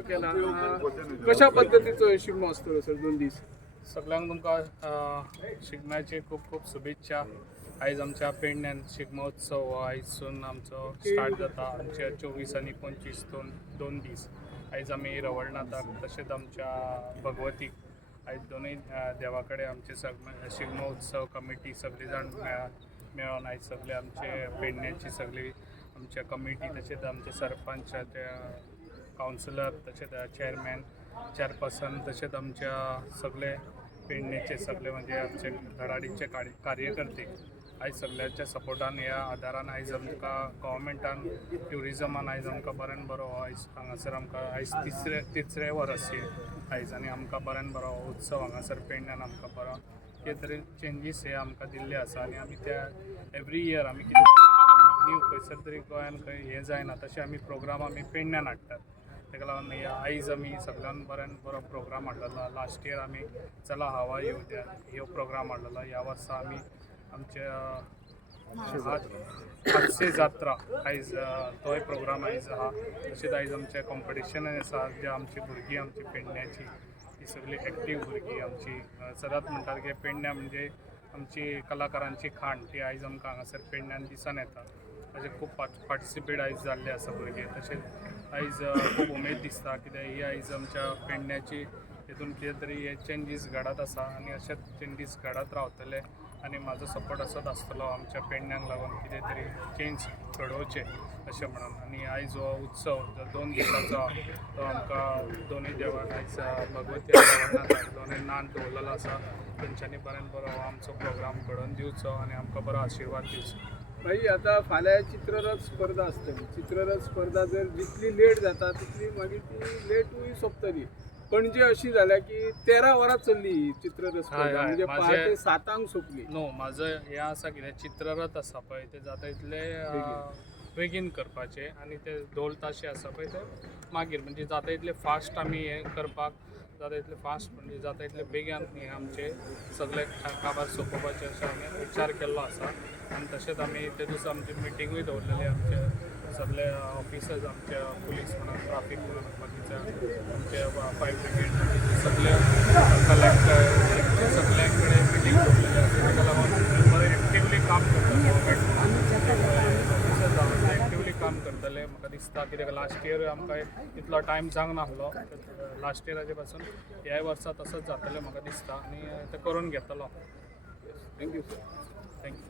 केला. अं, कशा पद्धतीचं शिगमो असतो सर दोन दीस सगळ्यांक तुमकां शिगम्याची खूब खूब शुभेच्छा. आयज आमच्या पेडण्यान शिगमोत्सव हो आयजसून आमचो स्टार्ट जाता. आमचे चोवीस आनी पंचवीस दोन दोन दीस आयज आमी रवळनाथाक तशेंच आमच्या भगवतीक आयज दोनूय देवा कडेन आमचे सग शिगमोत्सव कमिटी सगळी जाण मेळ- मेळोन आयज सगळे आमचे पेडण्याची सगळी आमच्या कमिटी तशेंच आमचे सरपंच कावन्सिलर तशेंच चेअरमॅन चेअरपर्सन तशेंच आमच्या सगळे पेडणेचे सगळे म्हणजे आमचे धडाडीचे कार्य कार्यकर्ते. आयज सगळ्यांच्या सपोर्टान ह्या आदारान आयज आमकां गोवमेंटान ट्युरिजमान आयज आमकां बऱ्यान बरो आयज हांगासर आमकां आयज तिसरे तिसरे वर्स आयज आनी आमकां बऱ्यान बरो हो उत्सव हांगासर पेडण्यान आमकां बरो कितें तरी चेंजीस हे आमकां दिल्ले आसा आनी आमी त्या एवरी इयर आमी कितें न्यू खंयसर तरी गोंयान खंय हें जायना तशें आमी प्रोग्राम आमी पेडण्यान हाडटात. ताका लागून आयज आमी सगळ्यान बऱ्यान बरो प्रोग्राम हाडलेलो लास्ट इयर आमी चला हवा येऊ द्या. ह्यो प्रोग्राम हाडलेलो ह्या वर्सा आमी आमचे हास्य जात्रा. आयज तोय प्रोग्राम आयज आहा तशेंच आयज आमचे कॉम्पिटिशनय आसा जे आमची भुरगीं आमची पेडण्याची ही सगळी एक्टीव भुरगीं आमची. सदांच म्हणटात की पेडण्या म्हणजे आमची कलाकारांची खाण ती आयज आमकां हांगासर पेडण्यान दिसून येता. ताजे खूब पार्टिसिपेट आयज जाल्ले आसा भुरगे. तशेंच आयज खूब उमेद दिसता. कित्याक ही आयज आमच्या पेडण्याची हितून कितें तरी हे चेंजीस घडत आसा. आनी अशेच चेंजीस घडत रावतले. आनी म्हाजो सपोर्ट असोच आसतलो आमच्या पेडण्यांक लागून कितें तरी चेंज घडोवचे अशें म्हणून. आनी आयज हो उत्सव जो दोन दिसांचो तो आमकां दोनूय देवाक आयज भगवती दोनूय नान दवरलेलो आसा तेंच्यांनी बऱ्यान बरो हो आमचो प्रोग्राम घडोवन दिवचो आनी आमकां बरो आशिर्वाद दिवचो. भाई आता फाल्यां चित्ररथ स्पर्धा आसतली चित्ररथ स्पर्धा जर जितली लेट जाता तितली मागीर ती लेटूय सोंपतली. पणजे अशी जाल्या की तेरा वरां चल्ली ही चित्ररथ स्पर्धा. म्हणजे माझे- पहाटे सातांक सोंपली नो माझं हें आसा कितें चित्ररथ आसा पळय ते जाता इतले अ, बेगीन करपाचे आनी ते ढोल ताशे आसा पळय ते मागीर म्हणजे जाता इतले फास्ट आमी हें करपाक जाता इतले फास्ट म्हणजे जाता इतले बेगीन हें आमचे सगळे काबार सोंपोवपाचे अशें आमी विचार केल्लो आसा आनी तशेंच आमी ते दिसा आमची मिटिंगूय दवरलेली आमचे सगळे ऑफिसर्स आमचे पुलीस म्हणा ट्राफीक म्हणा बाकीच्या आमचे फायर ब्रिगेड सगळे कलेक्टर सगळ्यां कडेन मिटींग दवरलेली आसा ताका लागून बरें एक्टिवली काम करता गव्हर्मेंट एक्टिवली काम करतले म्हाका दिसता कित्याक लास्ट इयर आमकां इतलो टायम जावंक नासलो लास्ट इयराचे पासून ह्या वर्सा तसोच जातलें म्हाका दिसता आनी ते करून घेतलो. Thank you sir thank you